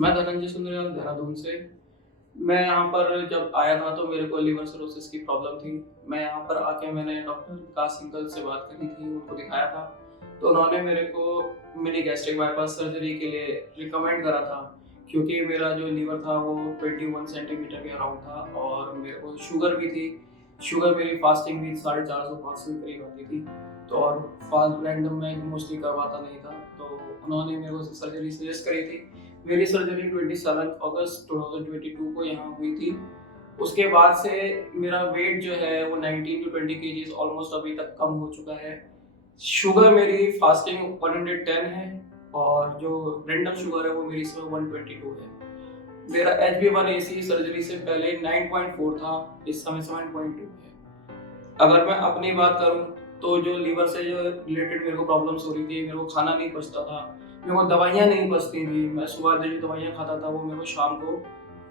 मैं धनंजय सुंदरियाल देहरादून से। मैं यहाँ पर जब आया था तो मेरे को लिवर सिरोसिस की प्रॉब्लम थी। मैं यहाँ पर आके मैंने डॉक्टर विकास सिंघल से बात करी थी, उनको दिखाया था। तो उन्होंने मेरे को मिनी गैस्ट्रिक बाईपास सर्जरी के लिए रिकमेंड करा था, क्योंकि मेरा जो लिवर था वो 21 सेंटीमीटर के अराउंड था और मेरे को शुगर भी थी। शुगर मेरी फास्टिंग भी 450-500 के करीब आती थी। तो और फास्ट रैंडम में मोस्टली करवाता नहीं था। तो उन्होंने मेरे को सर्जरी सजेस्ट करी थी। मेरी सर्जरी 27 अगस्त 2022 को यहाँ हुई थी। उसके बाद से मेरा वेट जो है वो 19 टू 20 केजीज़ ऑलमोस्ट अभी तक कम हो चुका है। शुगर मेरी फास्टिंग 110 है और जो रैंडम शुगर है वो मेरी इस समय 122 है। मेरा HbA1c सर्जरी से पहले 9.4 था, इस समय 7.2 है। अगर मैं अपनी बात करूँ तो जो लीवर से जो रिलेटेड मेरे को प्रॉब्लम्स हो रही थी, मेरे को खाना नहीं पचता था, मेरे को दवाइयाँ नहीं पचती थी। मैं सुबह जो दवाइयाँ खाता था वो मेरे को शाम को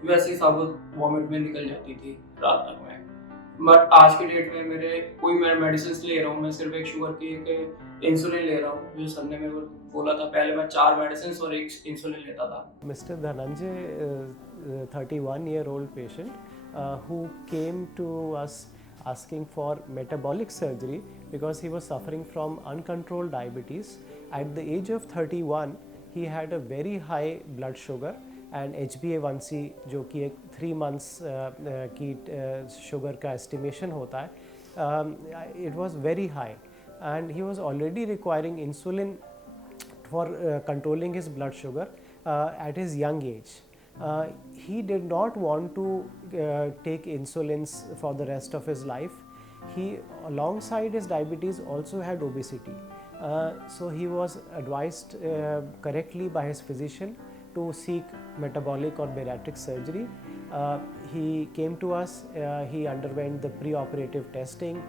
वैसे ही साबुत वॉमिट में निकल जाती थी रात तक में। बट आज की डेट में मेरे कोई मैं मेडिसिन ले रहा हूँ, मैं सिर्फ एक शुगर की एक इंसुलिन ले रहा हूँ, जो सर ने मेरे को बोला था। पहले मैं 4 मेडिसिन और एक इंसुलिन लेता था। Mr. Dhananjay is a 31-year-old patient who came to us asking for metabolic surgery because he was suffering from uncontrolled diabetes. At the age of 31, he had a very high blood sugar and HbA1c जो कि एक 3 months की sugar का estimation होता है, it was very high and he was already requiring insulin for controlling his blood sugar at his young age. He did not want to take insulins for the rest of his life. He, alongside his diabetes, also had obesity. So he was advised correctly by his physician to seek metabolic or bariatric surgery. He came to us, he underwent the pre-operative testing,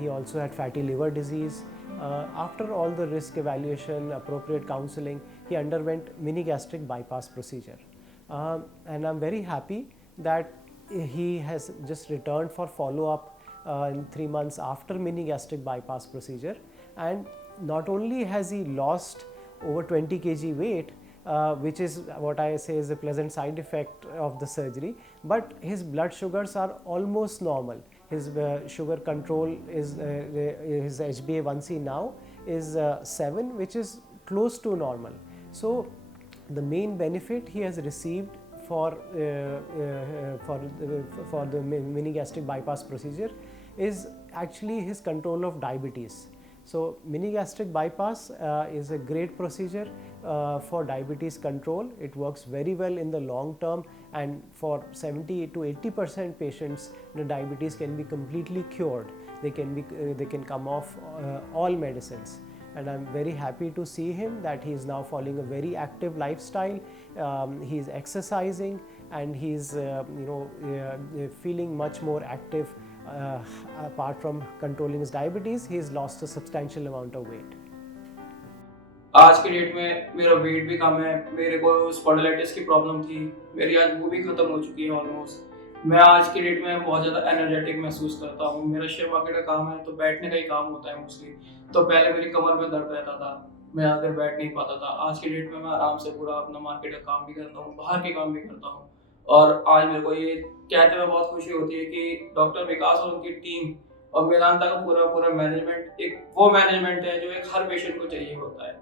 he also had fatty liver disease. After all the risk evaluation, appropriate counseling, he underwent mini gastric bypass procedure. And I'm very happy that he has just returned for follow-up in 3 months after mini gastric bypass procedure. And not only has he lost over 20 kg weight, which is what I say is a pleasant side effect of the surgery, but his blood sugars are almost normal. His sugar control is his HbA1c now is 7, which is close to normal. So the main benefit he has received for the mini gastric bypass procedure is actually his control of diabetes. So mini gastric bypass is a great procedure for diabetes control. It works very well in the long term, and for 70 to 80% patients, the diabetes can be completely cured. They can come off all medicines. And I'm very happy to see him that he is now following a very active lifestyle. He is exercising and he is feeling much more active. Apart from controlling his diabetes, he has lost a substantial amount of weight. आज की डेट में मेरा वेट भी कम है। मेरे को स्पॉन्डिलाइटिस की प्रॉब्लम थी, मेरी आज वो भी खत्म हो चुकी है ऑलमोस्ट। मैं आज की डेट में बहुत ज़्यादा एनर्जेटिक महसूस करता हूँ। मेरा शेयर मार्केट का काम है तो बैठने का ही काम होता है मोस्टली। तो पहले मेरी कमर में दर्द रहता था, मैं ज़्यादा देर बैठ नहीं पाता था। आज की डेट में मैं आराम से पूरा अपना मार्केट का काम भी करता हूँ, बाहर के काम भी करता हूँ। और आज मेरे को ये कहते हुए बहुत खुशी होती है कि डॉक्टर विकास और उनकी टीम और वेदांता का पूरा पूरा मैनेजमेंट एक वो मैनेजमेंट है जो एक हर पेशेंट को चाहिए होता है।